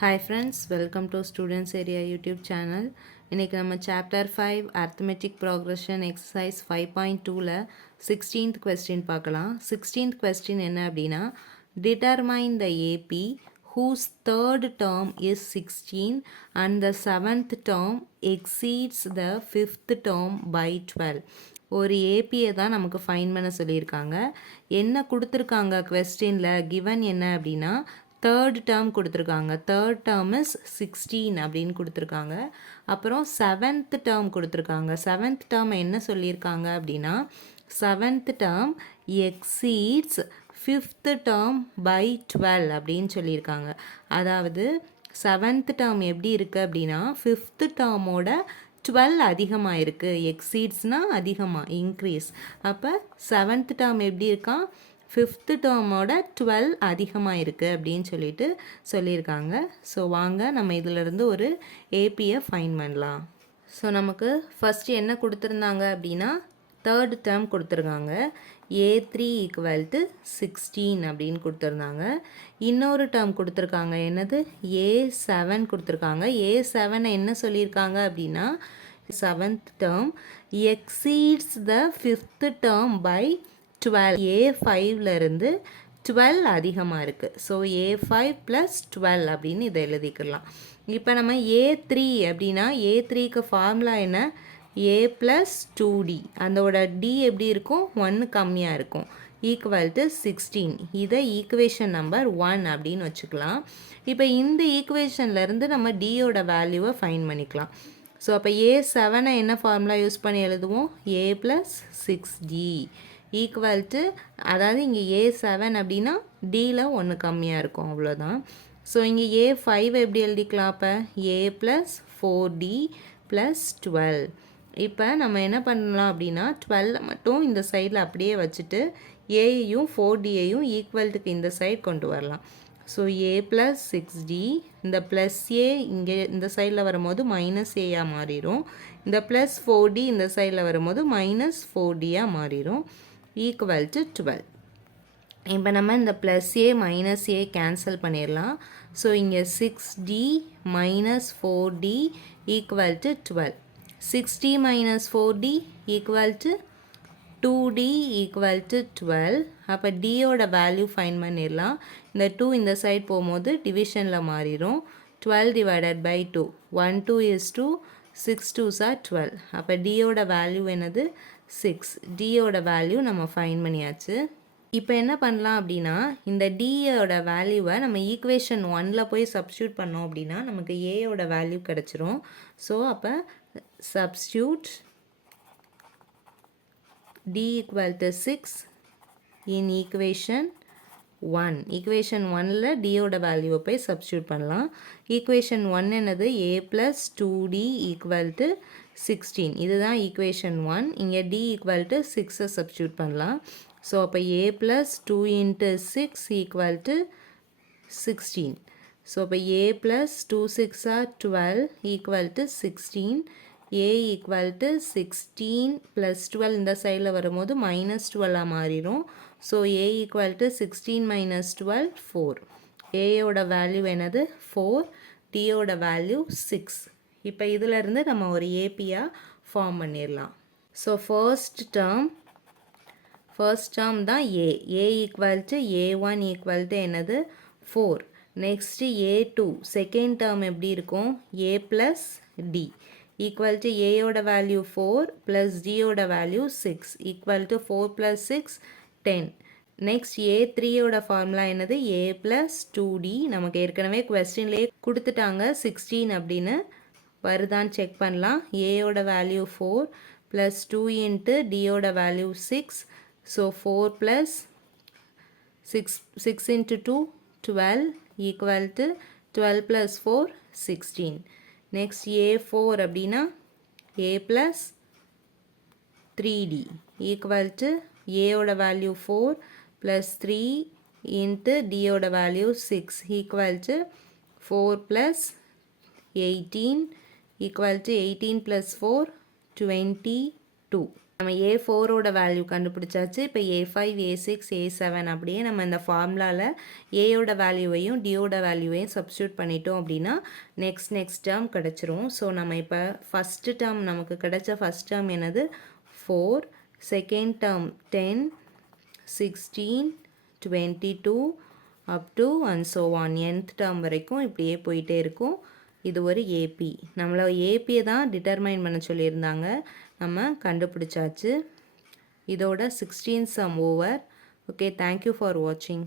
Hi friends, welcome to Students Area YouTube channel. இன்னைக்கு நம்ம chapter 5 arithmetic progression exercise 5.2ல 16th question பார்க்கலாம். 16th question என்ன அப்படின்னா determine the AP whose third term is 16 and the seventh term exceeds the fifth term by 12. ஒரு ஏபியை தான் நமக்கு fine பண்ண சொல்லியிருக்காங்க. என்ன கொடுத்துருக்காங்க கொஸ்டினில் கிவன் என்ன அப்படின்னா தேர்ட் டேர்ம் கொடுத்துருக்காங்க. தேர்ட் டேர்ம் இஸ் 16 அப்படின்னு கொடுத்துருக்காங்க. அப்புறம் செவன்த் டேர்ம் கொடுத்துருக்காங்க. செவன்த் டேர்ம் என்ன சொல்லியிருக்காங்க அப்படின்னா seventh term exceeds fifth term by 12 அப்படின்னு சொல்லியிருக்காங்க. அதாவது செவன்த் டேர்ம் எப்படி இருக்குது அப்படின்னா ஃபிஃப்த் டேர்மோட 12 அதிகமாக இருக்குது. எக்ஸீட்ஸ்னால் அதிகமாக இன்க்ரீஸ். அப்போ செவன்த் டேர்ம் எப்படி இருக்கான் ஃபிஃப்த்து டேர்மோட 12 அதிகமாக இருக்குது அப்படின்னு சொல்லியிருக்காங்க. ஸோ வாங்க நம்ம இதிலிருந்து ஒரு ஏபியை ஃபைன் பண்ணலாம். ஸோ நமக்கு ஃபஸ்ட்டு என்ன கொடுத்துருந்தாங்க அப்படின்னா தேர்ட் டேர்ம் கொடுத்துருக்காங்க. A3 ஈக்குவல் டு 16 அப்படின்னு கொடுத்துருந்தாங்க. இன்னொரு டேர்ம் கொடுத்துருக்காங்க. என்னது A7 கொடுத்துருக்காங்க. A7 என்ன சொல்லியிருக்காங்க அப்படின்னா seventh term exceeds the fifth term by 12. A5லேருந்து 12 அதிகமாக இருக்குது. ஸோ A5 + 12 அப்படின்னு இதை எழுதிக்கலாம். இப்போ நம்ம A3 அப்படின்னா A3க்கு ஃபார்முலா என்ன A + 2D. அதோட D எப்படி இருக்கும் 1 கம்மியாக இருக்கும். Equal to 16. இதை ஈக்குவேஷன் நம்பர் 1 அப்படின்னு வச்சுக்கலாம். இப்போ இந்த ஈக்குவேஷன்லேருந்து நம்ம Dயோட வேல்யூவை ஃபைன் பண்ணிக்கலாம். ஸோ அப்போ A7 என்ன ஃபார்முலா யூஸ் பண்ணி எழுதுவோம் A + 6D ஈக்குவல் டு, அதாவது இங்கே A7 அப்படின்னா Dயில் 1 கம்மியாக இருக்கும், அவ்வளோதான். ஸோ இங்கே A5 எப்படி எழுதிக்கலாம்? அப்போ A + 4D + 12. இப்போ நம்ம என்ன பண்ணலாம் அப்படின்னா 12 மட்டும் இந்த சைடில் அப்படியே வச்சுட்டு ஏயையும் 4Dயையும் ஈக்குவல்ட்டுக்கு இந்த சைடு கொண்டு வரலாம். ஸோ A + 6D, இந்த ப்ளஸ் ஏ இங்கே இந்த சைடில் வரும்போது -Aயாக மாறிடும். இந்த ப்ளஸ் 4D இந்த சைடில் வரும்போது -4Dயாக மாறிடும். Equal to 12. இப்போ நம்ம இந்த plus A minus A cancel பண்ணிடலாம். ஸோ இங்கே 6D - 4D equal to 12. 6D - 4D equal to 2D equal to 12. அப்போ Dயோட வேல்யூ ஃபைன் பண்ணிடலாம். இந்த 2 இந்த சைட் போகும்போது டிவிஷனில் மாறிடும். 12 divided by 2. 1 2 is 2, 6 2s are 12. அப்போ Dயோட வேல்யூ என்னது 6. Dயோட வேல்யூ நம்ம ஃபைன் பண்ணியாச்சு. இப்போ என்ன பண்ணலாம் அப்படின்னா இந்த Dயோட வேல்யூவை நம்ம ஈக்குவேஷன் 1ல் போய் சப்ஸ்டியூட் பண்ணோம் அப்படின்னா நமக்கு ஏயோட வேல்யூ கிடச்சிரும். ஸோ அப்போ substitute D equal to 6 in equation 1. Equation 1ல் Dயோட வேல்யூவை போய் சப்ஸ்டியூட் பண்ணலாம். ஈக்குவேஷன் 1 என்னது A + 2D ஈக்குவல் டு 16. இதுதான் ஈக்குவேஷன் 1. இங்கே D ஈக்குவல் டு 6 சப்ஸ்டியூட் பண்ணலாம். ஸோ அப்போ A + 2 × 6 ஈக்குவல் டு 16. ஸோ அப்போ A + 2 6 are 12 equal to 16. A equal to 16 + 12 இந்த சைடில் வரும்போது -12 மாறிடும். So A equal to 16 - 12 4. ஏயோட வேல்யூ என்னது 4. Dயோட வேல்யூ 6. இப்போ இதிலிருந்து நம்ம ஒரு ஏபியாக ஃபார்ம் பண்ணிடலாம். ஸோ ஃபர்ஸ்ட் டேர்ம் தான் A equal to A1 equal to என்னது 4. நெக்ஸ்ட்டு A2 செகண்ட் டேர்ம் எப்படி இருக்கும் A + D ஈக்குவல் டு ஏயோட வேல்யூ 4 + Dயோட வேல்யூ 6 ஈக்குவல் டு 4 + 6 10. நெக்ஸ்ட் A3யோட ஃபார்முலா என்னது A + 2D. நமக்கு ஏற்கனவே கொஸ்டின்லேயே கொடுத்துட்டாங்க 16 அப்படின்னு. வருதான்னு செக் பண்ணலாம். ஏயோட வேல்யூ 4 + 2 × Dயோட value 6. So 4 + 6 × 2 12 equal to 12 + 4 16. Next A4 அப்படின்னா A + 3D ஈக்குவல் டு ஏயோட வேல்யூ 4 + 3 × Dயோட value 6 equal to 4 + 18 equal to 18 + 4 22. நம்ம A4ஓட வேல்யூ கண்டுபிடிச்சாச்சு. இப்போ A5, A6, A7 அப்படியே நம்ம இந்த ஃபார்முலாவில் ஏயோட வேல்யூவையும் டியோட வேல்யூவையும் சப்ஸ்டியூட் பண்ணிட்டோம் அப்படின்னா நெக்ஸ்ட் டேர்ம் கிடச்சிரும். ஸோ நம்ம இப்போ ஃபஸ்ட்டு டேர்ம் நமக்கு கிடைச்ச ஃபஸ்ட் டேர்ம் என்னது 4, second term 10, 16, 22 up to and so on nth term வரைக்கும் இப்படியே போயிட்டே இருக்கும். இது ஒரு ஏபி. நம்மளை ஏபியை தான் டிட்டர்மைன் பண்ண சொல்லியிருந்தாங்க. நம்ம கண்டுபிடிச்சாச்சு. இதோட 16th sum over. Okay, thank you for வாட்சிங்.